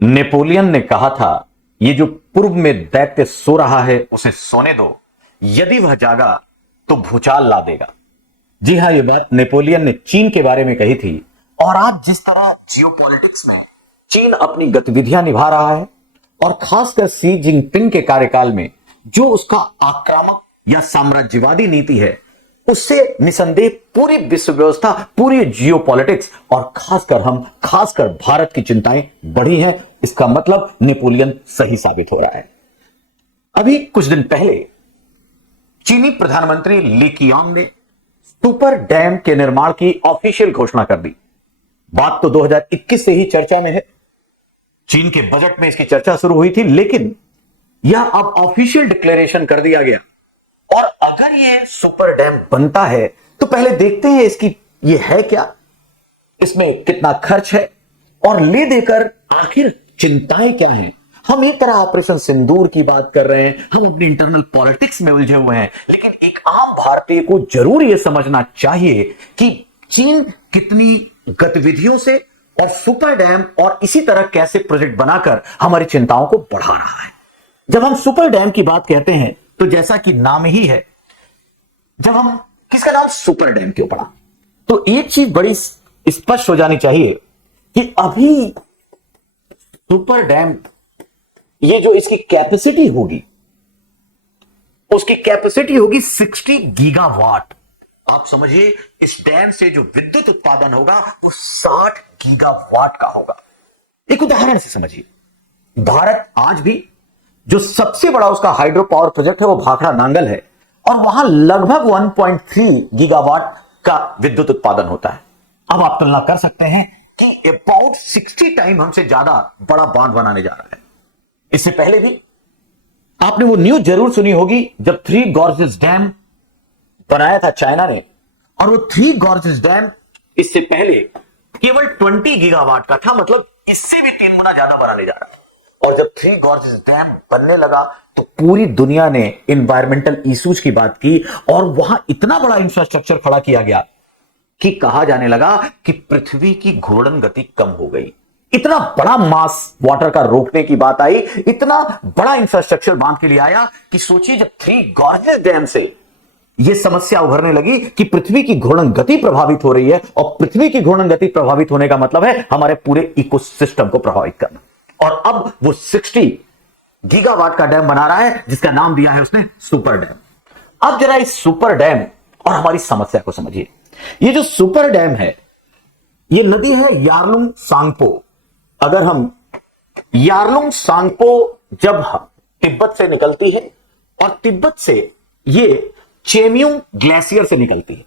Napoleon ने कहा था, ये जो पूर्व में दैत्य सो रहा है उसे सोने दो, यदि वह जागा तो भूचाल ला देगा। जी हां, ये बात नेपोलियन ने चीन के बारे में कही थी। और आज जिस तरह जियोपॉलिटिक्स में चीन अपनी गतिविधियां निभा रहा है और खासकर सी जिनपिंग के कार्यकाल में जो उसका आक्रामक या साम्राज्यवादी नीति है, उससे निसंदेह पूरी विश्व व्यवस्था, पूरी जियोपॉलिटिक्स और खासकर भारत की चिंताएं बढ़ी हैं। इसका मतलब नेपोलियन सही साबित हो रहा है। अभी कुछ दिन पहले चीनी प्रधानमंत्री ली कियांग ने सुपर डैम के निर्माण की ऑफिशियल घोषणा कर दी। बात तो 2021 से ही चर्चा में है, चीन के बजट में इसकी चर्चा शुरू हुई थी, लेकिन यह अब ऑफिशियल डिक्लेरेशन कर दिया गया। और अगर यह सुपर डैम बनता है तो पहले देखते हैं इसकी ये है क्या, इसमें कितना खर्च है और ले देकर आखिर चिंताएं क्या हैं। हम एक तरह ऑपरेशन सिंदूर की बात कर रहे हैं, हम अपनी इंटरनल पॉलिटिक्स में उलझे हुए हैं, लेकिन एक आम भारतीय को जरूर यह समझना चाहिए कि चीन कितनी गतिविधियों से और सुपर डैम और इसी तरह कैसे प्रोजेक्ट बनाकर हमारी चिंताओं को बढ़ा रहा है। जब हम सुपर डैम की बात कहते हैं तो जैसा कि नाम ही है, जब हम किसका नाम सुपर डैम क्यों पड़ा, तो एक चीज बड़ी स्पष्ट हो जानी चाहिए कि अभी सुपर डैम ये जो इसकी कैपेसिटी होगी, उसकी कैपेसिटी होगी 60 गीगावाट। आप समझिए, इस डैम से जो विद्युत उत्पादन होगा वो 60 गीगावाट का होगा। एक उदाहरण से समझिए, भारत आज भी जो सबसे बड़ा उसका हाइड्रो पावर प्रोजेक्ट है वो भाखड़ा नांगल है, और वहां लगभग 1.3 गीगावाट का विद्युत उत्पादन होता है। अब आप तुलना कर सकते हैं कि अबाउट 60 टाइम हमसे ज्यादा बड़ा बांध बनाने जा रहा है। इससे पहले भी आपने वो न्यूज जरूर सुनी होगी जब थ्री गॉर्जेस डैम बनाया था चाइना ने, और वो थ्री गॉर्जेस डैम इससे पहले केवल 20 गीगावाट का था, मतलब इससे भी 3 गुना ज्यादा बनाने जा रहा है। और जब थ्री गॉर्जेस डैम बनने लगा तो पूरी दुनिया ने एनवायरमेंटल इश्यूज की बात की और वहां इतना बड़ा इंफ्रास्ट्रक्चर खड़ा किया गया कि कहा जाने लगा कि पृथ्वी की घूर्णन गति कम हो गई। इतना बड़ा मास वाटर का रोकने की बात आई, इतना बड़ा इंफ्रास्ट्रक्चर बांध के लिए आया कि सोचिए, जब थ्री गॉर्जेस डैम से यह समस्या उभरने लगी कि पृथ्वी की घूर्णन गति प्रभावित हो रही है, और पृथ्वी की घूर्णन गति प्रभावित होने का मतलब है हमारे पूरे इकोसिस्टम को प्रभावित करना। और अब वो 60 गीगावाट का डैम बना रहा है जिसका नाम दिया है उसने सुपर डैम। अब जरा इस सुपर डैम और हमारी समस्या को समझिए। ये जो सुपर डैम है, ये नदी है यारलुंग सांगपो। अगर हम यारलुंग सांगपो जब तिब्बत से निकलती है और तिब्बत से ये चेम्यूंग ग्लेशियर से निकलती है,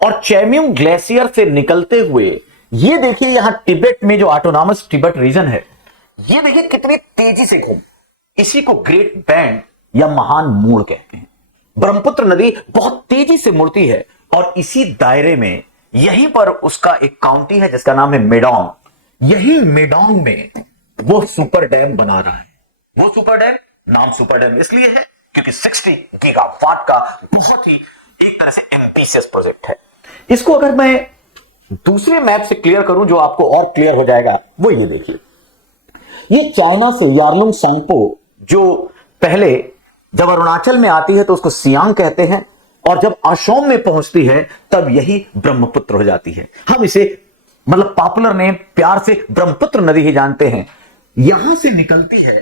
और चेम्यूंग ग्लेशियर से निकलते हुए ये देखिए यहां तिब्बत में जो ऑटोनॉमस तिब्बत रीजन है, ये देखिए कितनी तेजी से घूम, इसी को ग्रेट बैंड या महान मोड़ कहते हैं। ब्रह्मपुत्र नदी बहुत तेजी से मुड़ती है और इसी दायरे में यहीं पर उसका एक काउंटी है जिसका नाम है मेडोंग। यही मेडोंग में वो सुपर डैम बना रहा है। वो सुपर डैम, नाम सुपर डैम इसलिए है क्योंकि 60 गीगावाट का बहुत ही एक तरह से एम्बिशियस प्रोजेक्ट है। इसको अगर मैं दूसरे मैप से क्लियर करूं जो आपको और क्लियर हो जाएगा, वो ये देखिए, ये चाइना से यारलुंग सांगपो जो पहले जब अरुणाचल में आती है तो उसको सियांग कहते हैं, और जब असम में पहुंचती है तब यही ब्रह्मपुत्र हो जाती है। हम इसे मतलब पॉपुलर नेम प्यार से ब्रह्मपुत्र नदी ही जानते हैं। यहां से निकलती है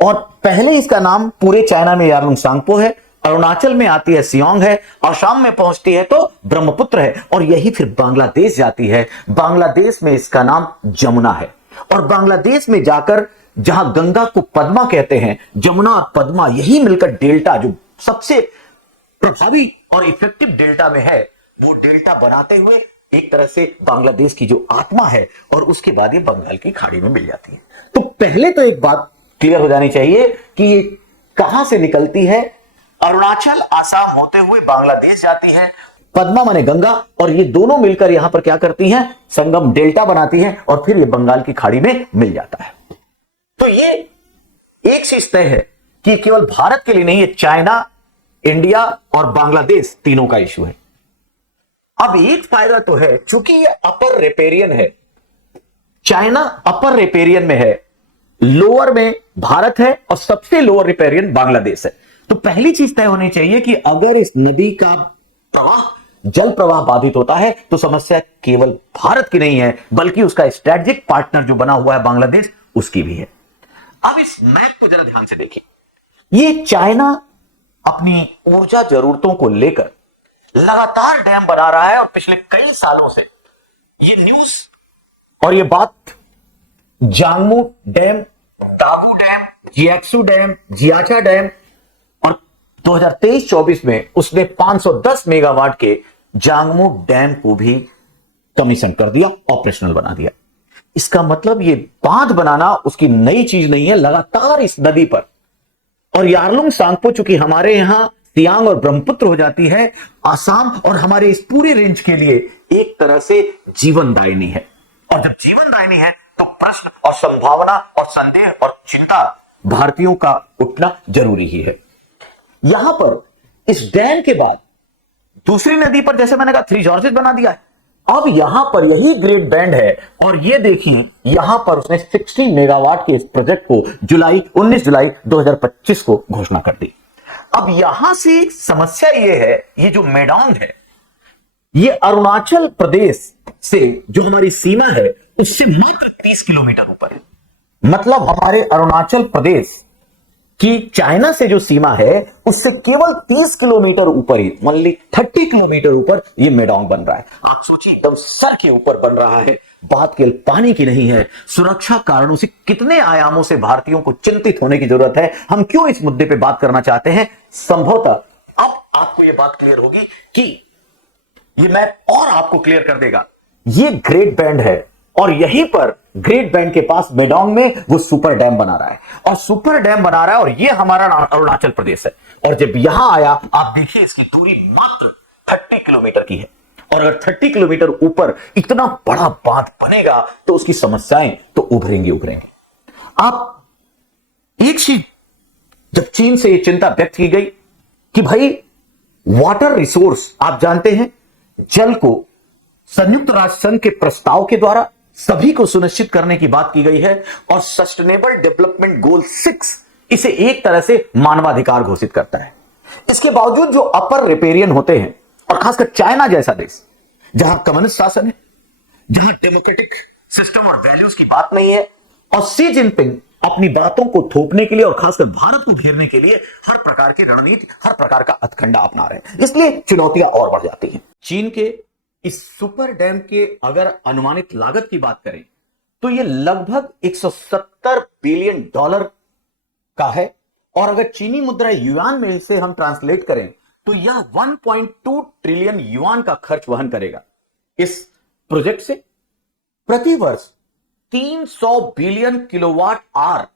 और पहले इसका नाम पूरे चाइना में यारलुंग सांगपो है, अरुणाचल में आती है सियांग है, असम में पहुंचती है तो ब्रह्मपुत्र है, और यही फिर बांग्लादेश जाती है। बांग्लादेश में इसका नाम जमुना है, और बांग्लादेश में जाकर जहां गंगा को पद्मा कहते हैं, जमुना और पद्मा यही मिलकर डेल्टा, जो सबसे प्रभावी और इफेक्टिव डेल्टा में है, वो डेल्टा बनाते हुए एक तरह से बांग्लादेश की जो आत्मा है, और उसके बाद ये बंगाल की खाड़ी में मिल जाती है। तो पहले तो एक बात क्लियर हो जानी चाहिए कि ये कहां से निकलती है। अरुणाचल आसाम होते हुए बांग्लादेश जाती है, पद्मा माने गंगा, और ये दोनों मिलकर यहां पर क्या करती हैं, संगम डेल्टा बनाती हैं, और फिर ये बंगाल की खाड़ी में मिल जाता है। तो ये एक चीज तय है कि केवल भारत के लिए नहीं, ये चाइना, इंडिया और बांग्लादेश तीनों का इशू है। अब एक फायदा तो है, चूंकि ये अपर रेपेरियन है, चाइना अपर रेपेरियन में है, लोअर में भारत है और सबसे लोअर रिपेरियन बांग्लादेश है। तो पहली चीज तय होनी चाहिए कि अगर इस नदी का प्रवाह, जल प्रवाह बाधित होता है तो समस्या केवल भारत की नहीं है, बल्कि उसका स्ट्रेटेजिक पार्टनर जो बना हुआ है बांग्लादेश, उसकी भी है। अब इस मैप को जरा ध्यान से देखिए। ये चाइना अपनी ऊर्जा जरूरतों को लेकर लगातार डैम बना रहा है और पिछले कई सालों से ये न्यूज और ये बात जांगमू डैम, दागू डैम, जियाक्सू डैम, जियाचा डैम, और 2023-24 में उसने 510 मेगावाट के जांगमू डैम को भी कमीशन कर दिया, ऑपरेशनल बना दिया। इसका मतलब ये बांध बनाना उसकी नई चीज नहीं है, लगातार इस नदी पर। और यारलुंग सांगपो चूंकि हमारे यहां सियांग और ब्रह्मपुत्र हो जाती है, आसाम और हमारे इस पूरे रेंज के लिए एक तरह से जीवनदायिनी है। और जब जीवनदायिनी है तो प्रश्न और संभावना और संदेह और चिंता भारतीयों का उठना जरूरी ही है। यहां पर इस डैम के बाद दूसरी नदी पर, जैसे मैंने कहा, थ्री जॉर्जेस बना दिया है। अब यहां पर यही ग्रेट बैंड है और ये देखिए यहां पर उसने 60 मेगावाट के इस प्रोजेक्ट को 19 जुलाई 2025 को घोषणा कर दी। अब यहां से समस्या ये है, ये जो मेडोंग है, ये अरुणाचल प्रदेश से जो हमारी सीमा है उससे मात्र 30 किलोमीटर ऊपर है। मतलब हमारे अरुणाचल प्रदेश की चाइना से जो सीमा है उससे केवल 30 किलोमीटर ऊपर ही, मान ली 30 किलोमीटर ऊपर ये मेडोंग बन रहा है। आप सोचिए, एकदम सर के ऊपर बन रहा है। बात केवल पानी की नहीं है, सुरक्षा कारणों से कितने आयामों से भारतीयों को चिंतित होने की जरूरत है। हम क्यों इस मुद्दे पे बात करना चाहते हैं, संभवतः अब आपको यह बात क्लियर होगी कि ये मैप और आपको क्लियर कर देगा। ये ग्रेट बैंड है और यहीं पर ग्रेट बैंड के पास मेडोंग में वो सुपर डैम बना रहा है, और सुपर डैम बना रहा है, और ये हमारा अरुणाचल प्रदेश है। और जब यहां आया, आप देखिए इसकी दूरी मात्र 30 किलोमीटर की है। और अगर 30 किलोमीटर ऊपर इतना बड़ा बांध बनेगा तो उसकी समस्याएं तो उभरेंगी। आप एक चीज, जब चीन से यह चिंता व्यक्त की गई कि भाई वाटर रिसोर्स, आप जानते हैं जल को संयुक्त राष्ट्र संघ के प्रस्ताव के द्वारा सभी को सुनिश्चित करने की बात की गई है, और सस्टेनेबल डेवलपमेंट गोल 6 इसे एक तरह से मानवाधिकार घोषित करता है। इसके बावजूद जो अपर रिपेरियन होते हैं, और खासकर चाइना जैसा देश जहां कम्युनिस्ट शासन है, जहां डेमोक्रेटिक सिस्टम और वैल्यूज की बात नहीं है, और शी जिनपिंग अपनी बातों को थोपने के लिए और खासकर भारत को घेरने के लिए हर प्रकार की रणनीति, हर प्रकार का हथकंडा अपना रहे हैं, इसलिए चुनौतियां और बढ़ जाती हैं। चीन के इस सुपर डैम के अगर अनुमानित लागत की बात करें तो यह लगभग 170 बिलियन डॉलर का है, और अगर चीनी मुद्रा युआन में इसे हम ट्रांसलेट करें तो यह 1.2 ट्रिलियन युआन का खर्च वहन करेगा। इस प्रोजेक्ट से प्रति वर्ष 300 बिलियन किलोवाट आवर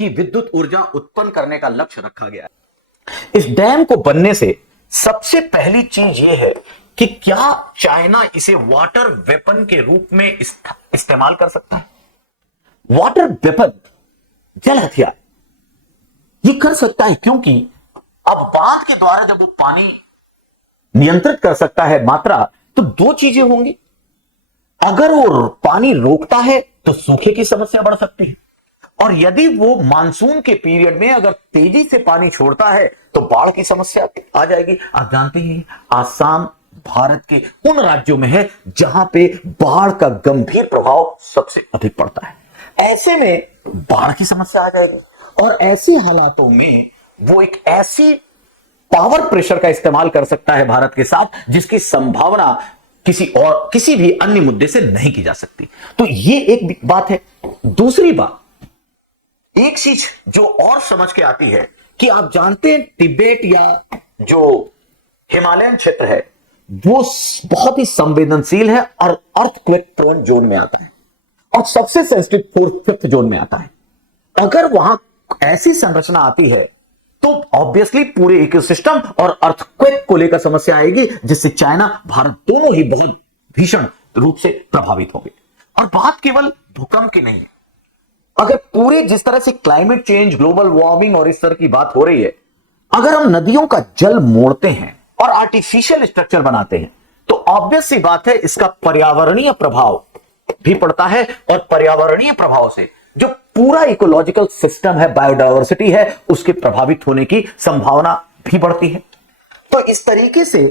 की विद्युत ऊर्जा उत्पन्न करने का लक्ष्य रखा गया है। इस डैम को बनने से सबसे पहली चीज यह है कि क्या चाइना इसे वाटर वेपन के रूप में इस्तेमाल कर सकता है। वाटर वेपन, जल हथियार, ये कर सकता है, क्योंकि अब बांध के द्वारा जब वो पानी नियंत्रित कर सकता है मात्रा, तो दो चीजें होंगी। अगर वो पानी रोकता है तो सूखे की समस्या बढ़ सकती है, और यदि वो मानसून के पीरियड में अगर तेजी से पानी छोड़ता है तो बाढ़ की समस्या आ जाएगी। आप जानते हैं आसाम भारत के उन राज्यों में है जहां पे बाढ़ का गंभीर प्रभाव सबसे अधिक पड़ता है। ऐसे में बाढ़ की समस्या आ जाएगी, और ऐसे हालातों में वो एक ऐसी पावर प्रेशर का इस्तेमाल कर सकता है भारत के साथ जिसकी संभावना किसी भी अन्य मुद्दे से नहीं की जा सकती। तो ये एक बात है। दूसरी बात, एक चीज जो और समझ के आती है कि आप जानते हैं तिब्बत या जो हिमालयन क्षेत्र है वो बहुत ही संवेदनशील है और अर्थक्वेक प्रोन जोन में आता है, और सबसे सेंसिटिव 4th-5th जोन में आता है। अगर वहां ऐसी संरचना आती है तो ऑब्वियसली पूरे इकोसिस्टम और अर्थक्वेक को लेकर समस्या आएगी, जिससे चाइना भारत दोनों ही बहुत भीषण रूप से प्रभावित होंगे। और बात केवल भूकंप की नहीं है, अगर पूरे जिस तरह से क्लाइमेट चेंज, ग्लोबल वार्मिंग और इस तरह की बात हो रही है, अगर हम नदियों का जल मोड़ते हैं और आर्टिफिशियल स्ट्रक्चर बनाते हैं तो ऑब्वियस सी बात है इसका पर्यावरणीय प्रभाव भी पड़ता है, और पर्यावरणीय प्रभाव से जो पूरा इकोलॉजिकल सिस्टम है, बायोडायवर्सिटी है, उसके प्रभावित होने की संभावना भी बढ़ती है। तो इस तरीके से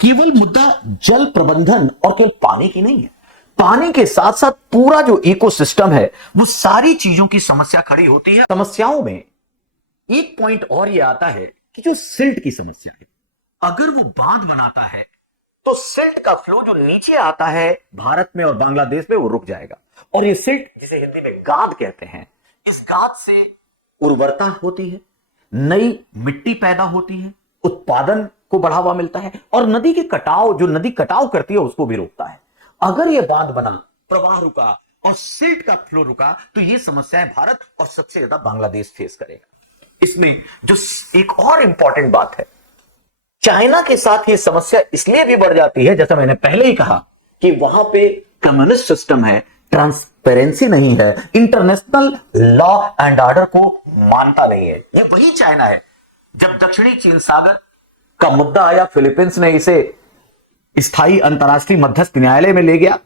केवल मुद्दा जल प्रबंधन और केवल पानी की नहीं है, पानी के साथ साथ पूरा जो इकोसिस्टम है वो सारी चीजों की समस्या खड़ी होती है। समस्याओं में एक पॉइंट और ये आता है कि जो सिल्ट की समस्या है, अगर वो बांध बनाता है तो सिल्ट का फ्लो जो नीचे आता है भारत में और बांग्लादेश में वो रुक जाएगा। और ये सिल्ट, जिसे हिंदी में गाद कहते हैं, इस गाद से उर्वरता होती है, नई मिट्टी पैदा होती है, उत्पादन को बढ़ावा मिलता है और नदी के कटाव, जो नदी कटाव करती है उसको भी रोकता है। अगर ये बांध बना, प्रवाह रुका और सिल्ट का फ्लो रुका तो ये समस्याएं भारत और सबसे ज्यादा बांग्लादेश फेस करेगा। इसमें जो एक और इंपॉर्टेंट बात है, चाइना के साथ ये समस्या इसलिए भी बढ़ जाती है, जैसा मैंने पहले ही कहा कि वहां पे कम्युनिस्ट सिस्टम है, ट्रांसपेरेंसी नहीं है, इंटरनेशनल लॉ एंड ऑर्डर को मानता नहीं है। ये वही चाइना है जब दक्षिणी चीन सागर का मुद्दा आया, फिलीपींस ने इसे स्थायी अंतरराष्ट्रीय मध्यस्थ न्यायालय में ले गया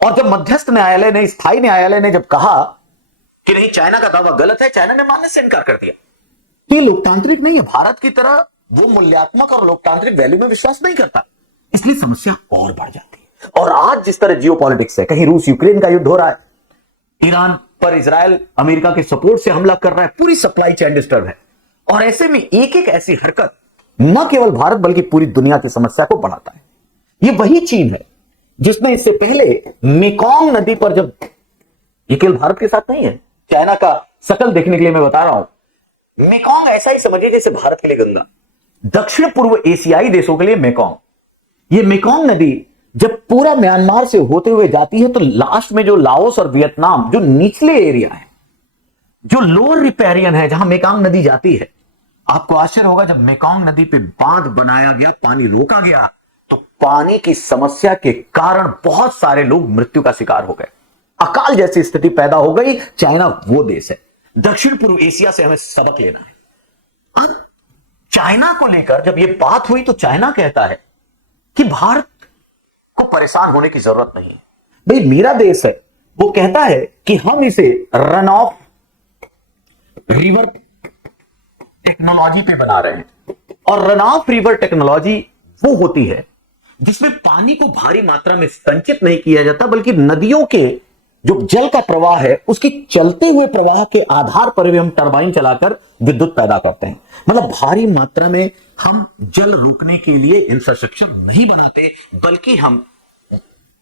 और जब मध्यस्थ न्यायालय ने, स्थायी न्यायालय ने जब कहा कि नहीं चाइना का दावा गलत है, चाइना ने मानने से इनकार कर दिया। ये लोकतांत्रिक नहीं है, भारत की तरह वो मूल्यात्मक और लोकतांत्रिक वैल्यू में विश्वास नहीं करता, इसलिए समस्या और बढ़ जाती है। और आज जिस तरह जियोपॉलिटिक्स है, कहीं रूस यूक्रेन का युद्ध हो रहा है, ईरान पर इजराइल अमेरिका के सपोर्ट से हमला कर रहा है, पूरी सप्लाई चेन डिस्टर्ब है और ऐसे में एक एक ऐसी हरकत न केवल भारत बल्कि पूरी दुनिया की समस्या को बढ़ाता है। ये वही चीन है जिसने इससे पहले मेकॉन्ग नदी पर, जब ये केवल भारत के साथ नहीं है, चाइना का शकल देखने के लिए मैं बता रहा हूं, मेकॉन्ग ऐसा ही समझिए जैसे भारत के लिए गंगा, दक्षिण पूर्व एशियाई देशों के लिए मेकॉन्ग। ये मेकॉन्ग नदी जब पूरा म्यांमार से होते हुए जाती है तो लास्ट में जो लाओस और वियतनाम, जो निचले एरिया है, जो लोअर रिपेरियन है, जहां मेकॉन्ग नदी जाती है, आपको आश्चर्य होगा जब मेकॉन्ग नदी पे बांध बनाया गया, पानी रोका गया, तो पानी की समस्या के कारण बहुत सारे लोग मृत्यु का शिकार हो गए, अकाल जैसी स्थिति पैदा हो गई। चाइना वो देश है, दक्षिण पूर्व एशिया से हमें सबक लेना है। अब चाइना को लेकर जब यह बात हुई तो चाइना कहता है कि भारत को परेशान होने की जरूरत नहीं है, भाई मेरा देश है। वो कहता है कि हम इसे रन ऑफ रिवर टेक्नोलॉजी पे बना रहे हैं और रन ऑफ रिवर टेक्नोलॉजी वो होती है जिसमें पानी को भारी मात्रा में संचित नहीं किया जाता, बल्कि नदियों के जो जल का प्रवाह है उसकी चलते हुए प्रवाह के आधार पर भी हम टरबाइन चलाकर विद्युत पैदा करते हैं। मतलब भारी मात्रा में हम जल रोकने के लिए इंफ्रास्ट्रक्चर नहीं बनाते, बल्कि हम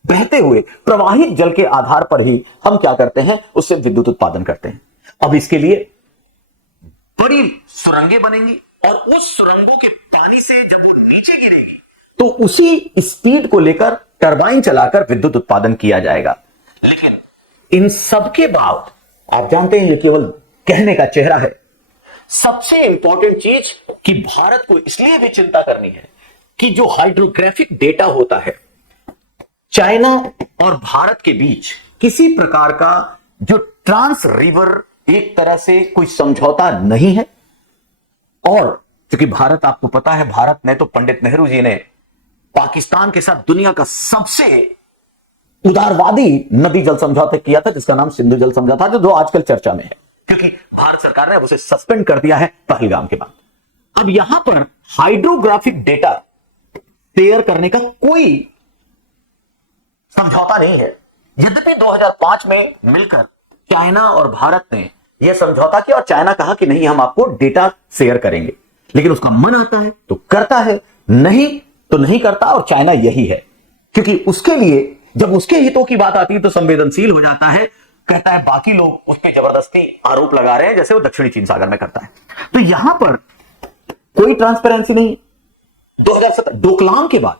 बहते हुए प्रवाहित जल के आधार पर ही हम क्या करते हैं, उससे विद्युत उत्पादन करते हैं। अब इसके लिए बड़ी सुरंगें बनेंगी और उस सुरंगों के पानी से जब वो नीचे गिरेगी तो उसी स्पीड को लेकर टरबाइन चलाकर विद्युत उत्पादन किया जाएगा। लेकिन इन सबके बाद आप जानते हैं ये केवल कहने का चेहरा है। सबसे इंपॉर्टेंट चीज कि भारत को इसलिए भी चिंता करनी है कि जो हाइड्रोग्राफिक डेटा होता है चाइना और भारत के बीच, किसी प्रकार का जो ट्रांस रिवर एक तरह से कोई समझौता नहीं है। और क्योंकि भारत, आपको पता है, भारत ने तो पंडित नेहरू जी ने पाकिस्तान के साथ दुनिया का सबसे उदारवादी नदी जल समझौता किया था, जिसका नाम सिंधु जल समझौता था, जो आजकल चर्चा में है क्योंकि भारत सरकार ने उसे सस्पेंड कर दिया है पहलगाम के बाद। अब यहां पर हाइड्रोग्राफिक डेटा शेयर करने का कोई समझौता नहीं है। यद्यपि 2005 में मिलकर चाइना और भारत ने यह समझौता किया और चाइना कहा कि नहीं, हम आपको डेटा शेयर करेंगे, लेकिन उसका मन आता है तो करता है, नहीं तो नहीं करता। और चाइना यही है, क्योंकि उसके लिए जब उसके हितों की बात आती है तो संवेदनशील हो जाता है, कहता है बाकी लोग उस पर जबरदस्ती आरोप लगा रहे हैं, जैसे वो दक्षिणी चीन सागर में करता है। तो यहां पर कोई ट्रांसपेरेंसी नहीं है। 2017 डोकलाम के बाद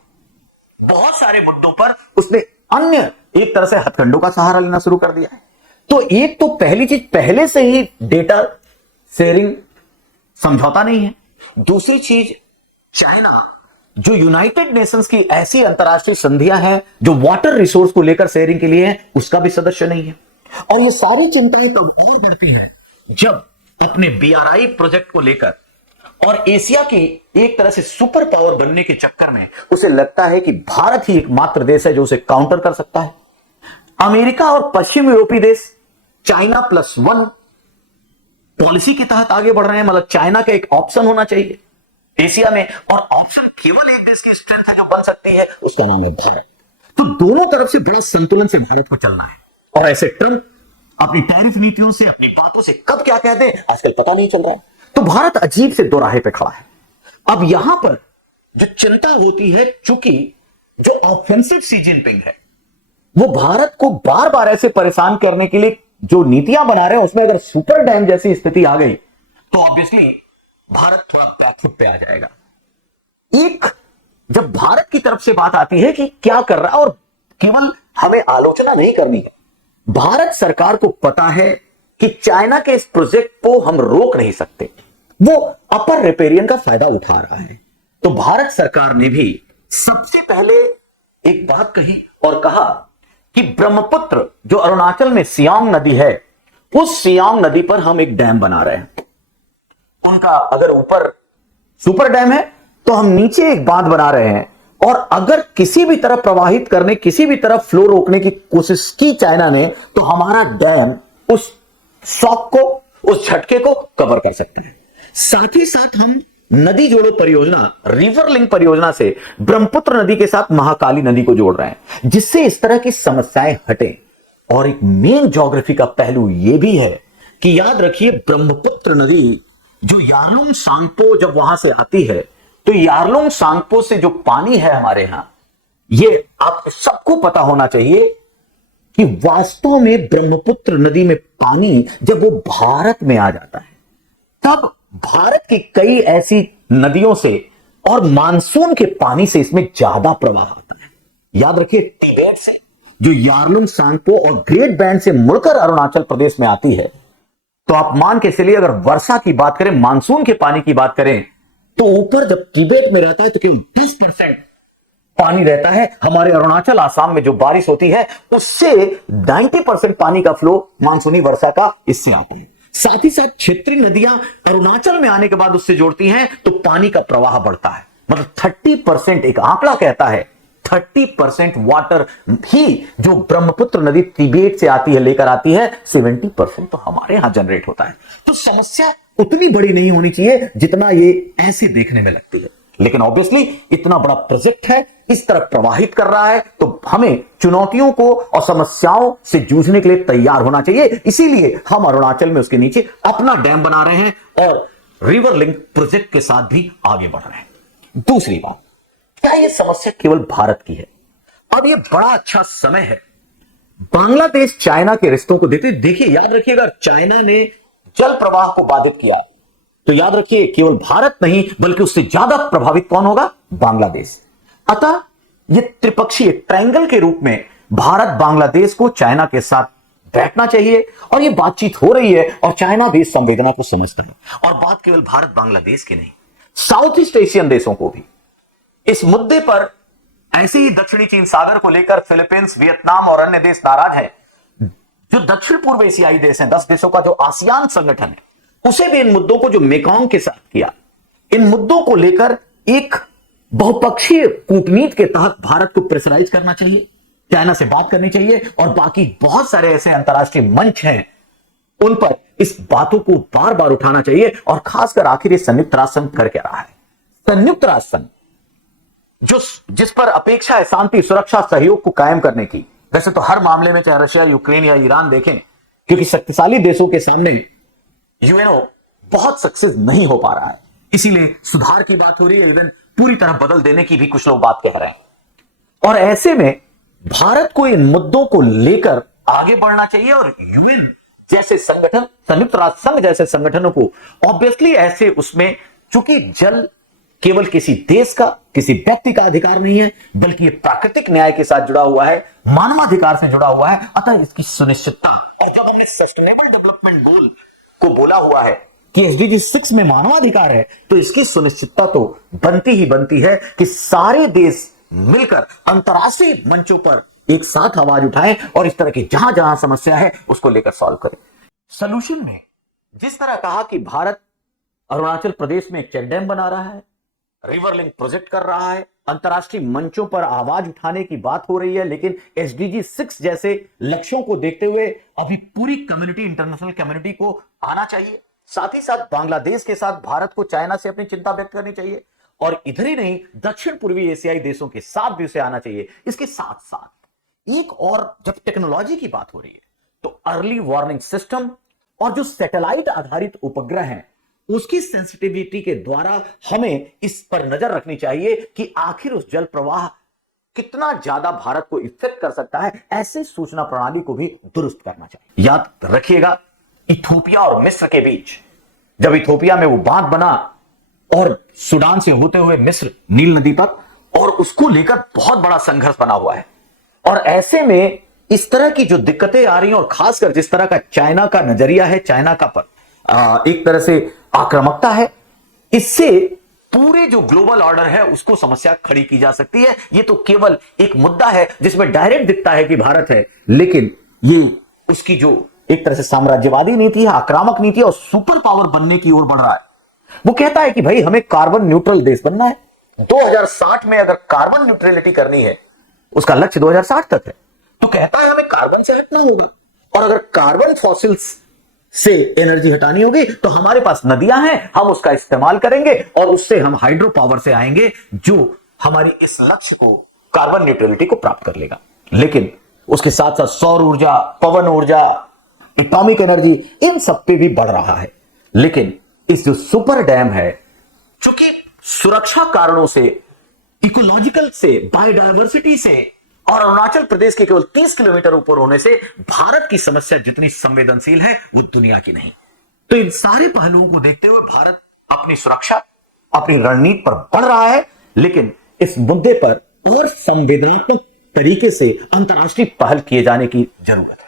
बहुत सारे मुद्दों पर उसने अन्य एक तरह से हथकंडों का सहारा लेना शुरू कर दिया है। तो एक तो पहली चीज, पहले से ही डेटा शेयरिंग समझौता नहीं है। दूसरी चीज, चाइना जो यूनाइटेड नेशंस की ऐसी अंतरराष्ट्रीय संधियां हैं जो वाटर रिसोर्स को लेकर शेयरिंग के लिए है, उसका भी सदस्य नहीं है। और ये सारी चिंताएं तब और बढ़ती है जब अपने बीआरआई प्रोजेक्ट को लेकर और एशिया की एक तरह से सुपर पावर बनने के चक्कर में उसे लगता है कि भारत ही एकमात्र देश है जो उसे काउंटर कर सकता है। अमेरिका और पश्चिम यूरोपीय देश चाइना प्लस वन पॉलिसी के तहत आगे बढ़ रहे हैं, मतलब चाइना का एक ऑप्शन होना चाहिए एशिया में, और ऑप्शन केवल एक देश की स्ट्रेंथ है जो बन सकती है, उसका नाम है भारत। तो दोनों तरफ से बड़ा संतुलन से भारत को चलना है, और ऐसे ट्रंप अपनी टैरिफ नीतियों से, अपनी बातों से कब क्या कह दें आजकल पता नहीं चल रहा है। तो भारत अजीब से दोराहे पे खड़ा है। अब यहां पर जो चिंता होती है, चूंकि जो ऑफेंसिव सी जिनपिंग है वो भारत को बार बार ऐसे परेशान करने के लिए जो नीतियां बना रहे हैं, उसमें अगर सुपर डैम जैसी स्थिति आ गई तो ऑब्वियसली भारत थोड़ा बैकफुट पे आ जाएगा। एक जब भारत की तरफ से बात आती है कि क्या कर रहा है, और केवल हमें आलोचना नहीं करनी है, भारत सरकार को पता है कि चाइना के इस प्रोजेक्ट को हम रोक नहीं सकते, वो अपर रिपेरियन का फायदा उठा रहा है। तो भारत सरकार ने भी सबसे पहले एक बात कही और कहा कि ब्रह्मपुत्र जो अरुणाचल में सियांग नदी है, उस सियांग नदी पर हम एक डैम बना रहे हैं। उनका अगर ऊपर सुपर डैम है तो हम नीचे एक बांध बना रहे हैं, और अगर किसी भी तरफ प्रवाहित करने, किसी भी तरफ फ्लो रोकने की कोशिश की चाइना ने, तो हमारा डैम उस शॉक को, उस झटके को कवर कर सकता है। साथ ही साथ हम नदी जोड़ो परियोजना, रिवर लिंक परियोजना से ब्रह्मपुत्र नदी के साथ महाकाली नदी को जोड़ रहे हैं, जिससे इस तरह की समस्याएं हटें। और एक मेन ज्योग्राफी का पहलू यह भी है कि याद रखिए, ब्रह्मपुत्र नदी जो यारलुंग सांगपो जब वहां से आती है, तो यारलुंग सांगपो से जो पानी है हमारे यहां, ये आप सबको पता होना चाहिए कि वास्तव में ब्रह्मपुत्र नदी में पानी जब वो भारत में आ जाता है, तब भारत की कई ऐसी नदियों से और मानसून के पानी से इसमें ज्यादा प्रवाह आता है। याद रखिए, तिबेट से जो यारलुंग सांगपो और ग्रेट बैंड से मुड़कर अरुणाचल प्रदेश में आती है, तो आप मान के चलिए अगर वर्षा की बात करें, मानसून के पानी की बात करें, तो ऊपर जब तिबेट में रहता है तो केवल 10% पानी रहता है। हमारे अरुणाचल, आसाम में जो बारिश होती है उससे 90% पानी का फ्लो मानसूनी वर्षा का इससे आता है। साथ ही साथ क्षेत्रीय नदियां अरुणाचल में आने के बाद उससे जोड़ती हैं, तो पानी का प्रवाह बढ़ता है। मतलब 30%, एक आंकड़ा कहता है 30% वाटर ही जो ब्रह्मपुत्र नदी तिबेट से आती है, लेकर आती है, 70% तो हमारे यहां जनरेट होता है। तो समस्या उतनी बड़ी नहीं होनी चाहिए जितना ये ऐसे देखने में लगती है। लेकिन ऑब्वियसली इतना बड़ा प्रोजेक्ट है, इस तरह प्रवाहित कर रहा है, तो हमें चुनौतियों को और समस्याओं से जूझने के लिए तैयार होना चाहिए। इसीलिए हम अरुणाचल में उसके नीचे अपना डैम बना रहे हैं और रिवर लिंक प्रोजेक्ट के साथ भी आगे बढ़ रहे हैं। दूसरी बात, क्या यह समस्या केवल भारत की है? अब यह बड़ा अच्छा समय है बांग्लादेश चाइना के रिश्तों को देखिए, याद रखिएगा, चाइना ने जल प्रवाह को बाधित किया, तो याद रखिए केवल भारत नहीं बल्कि उससे ज्यादा प्रभावित कौन होगा? बांग्लादेश। अतः यह त्रिपक्षीय ट्रायंगल के रूप में भारत बांग्लादेश को चाइना के साथ बैठना चाहिए, और यह बातचीत हो रही है, और चाइना भी इस संवेदना को समझता है। और बात केवल भारत बांग्लादेश की नहीं, साउथ ईस्ट एशियन देशों को भी इस मुद्दे पर, ऐसे ही दक्षिणी चीन सागर को लेकर फिलीपींस, वियतनाम और अन्य देश नाराज है। जो दक्षिण पूर्व एशियाई देश हैं, 10 देशों का जो आसियान संगठन है, उसे भी इन मुद्दों को जो मेकॉन्ग के साथ किया, इन मुद्दों को लेकर एक बहुपक्षीय कूटनीति के तहत भारत को प्रेशराइज करना चाहिए, चाइना से बात करनी चाहिए, और बाकी बहुत सारे ऐसे अंतर्राष्ट्रीय मंच हैं उन पर इस बातों को बार बार उठाना चाहिए। और खासकर आखिर ये संयुक्त राष्ट्र संघ कर क्या रहा है? संयुक्त राष्ट्र संघ जिस पर अपेक्षा है शांति, सुरक्षा, सहयोग को कायम करने की, वैसे तो हर मामले में चाहे रशिया, यूक्रेन या ईरान देखें, क्योंकि शक्तिशाली देशों के सामने यूएनओ बहुत सक्सेस नहीं हो पा रहा है, इसीलिए सुधार की बात हो रही है, इवन पूरी तरह बदल देने की भी कुछ लोग बात कह रहे हैं। और ऐसे में भारत को इन मुद्दों को लेकर आगे बढ़ना चाहिए, और यूएन जैसे संगठन, संयुक्त राष्ट्र संघ जैसे संगठनों को ऑब्वियसली ऐसे, उसमें चूंकि जल केवल किसी देश का, किसी व्यक्ति का अधिकार नहीं है, बल्कि ये प्राकृतिक न्याय के साथ जुड़ा हुआ है, मानवाधिकार से जुड़ा हुआ है, अतः इसकी सुनिश्चितता। और जब हमने सस्टेनेबल डेवलपमेंट गोल को बोला हुआ है कि एसडीजी 6 में मानवाधिकार है, तो इसकी सुनिश्चितता तो बनती ही बनती है कि सारे देश मिलकर अंतर्राष्ट्रीय मंचों पर एक साथ आवाज उठाएं, और इस तरह की जहां जहां समस्या है उसको लेकर सॉल्व करें। सोल्यूशन में जिस तरह कहा कि भारत अरुणाचल प्रदेश में एक चेक डैम बना रहा है, रिवर लिंक प्रोजेक्ट कर रहा है, अंतर्राष्ट्रीय मंचों पर आवाज उठाने की बात हो रही है, लेकिन एसडीजी 6 जैसे लक्ष्यों को देखते हुए अभी पूरी कम्युनिटी, इंटरनेशनल कम्युनिटी को आना चाहिए। साथ ही साथ बांग्लादेश के साथ भारत को चाइना से अपनी चिंता व्यक्त करनी चाहिए, और इधर ही नहीं, दक्षिण पूर्वी एशियाई देशों के साथ भी उसे आना चाहिए। इसके साथ साथ एक और, जब टेक्नोलॉजी की बात हो रही है तो अर्ली वार्निंग सिस्टम और जो सैटेलाइट आधारित उपग्रह हैं उसकी सेंसिटिविटी के द्वारा हमें इस पर नजर रखनी चाहिए कि आखिर उस जल प्रवाह कितना ज्यादा भारत को इफेक्ट कर सकता है। ऐसे सूचना प्रणाली को भी दुरुस्त करना चाहिए। याद रखिएगा, इथोपिया और मिस्र के बीच जब इथोपिया में वो बांध बना और सूडान से होते हुए मिस्र नील नदी पर, और उसको लेकर बहुत बड़ा संघर्ष बना हुआ है, और ऐसे में इस तरह की जो दिक्कतें आ रही हैं और खासकर जिस तरह का चाइना का नजरिया है, चाइना का पर एक तरह से आक्रामकता है, इससे पूरे जो ग्लोबल ऑर्डर है उसको समस्या खड़ी की जा सकती है। ये तो केवल एक मुद्दा है जिसमें डायरेक्ट दिखता है कि भारत है, लेकिन ये उसकी जो एक तरह से साम्राज्यवादी नीति है, आक्रामक नीति है और सुपर पावर बनने की ओर बढ़ रहा है। वो कहता है कि भाई हमें कार्बन न्यूट्रल देश बनना है। 2060 में अगर कार्बन न्यूट्रलिटी करनी है, उसका लक्ष्य 2060 तक है, तो कहता है हमें कार्बन से हटना होगा, और अगर कार्बन फॉसिल्स से एनर्जी हटानी होगी तो हमारे पास नदियां हैं, हम उसका इस्तेमाल करेंगे और उससे हम हाइड्रो पावर से आएंगे जो हमारी इस लक्ष्य को, कार्बन न्यूट्रलिटी को प्राप्त कर लेगा। लेकिन उसके साथ साथ सौर ऊर्जा, पवन ऊर्जा, एटॉमिक एनर्जी, इन सब पे भी बढ़ रहा है। लेकिन इस जो सुपर डैम है, चूंकि सुरक्षा कारणों से, इकोलॉजिकल से, बायोडायवर्सिटी से और अरुणाचल प्रदेश के केवल 30 किलोमीटर ऊपर होने से भारत की समस्या जितनी संवेदनशील है वो दुनिया की नहीं। तो इन सारे पहलुओं को देखते हुए भारत अपनी सुरक्षा, अपनी रणनीति पर बढ़ रहा है, लेकिन इस मुद्दे पर और संवेदनात्मक तरीके से अंतर्राष्ट्रीय पहल किए जाने की जरूरत है।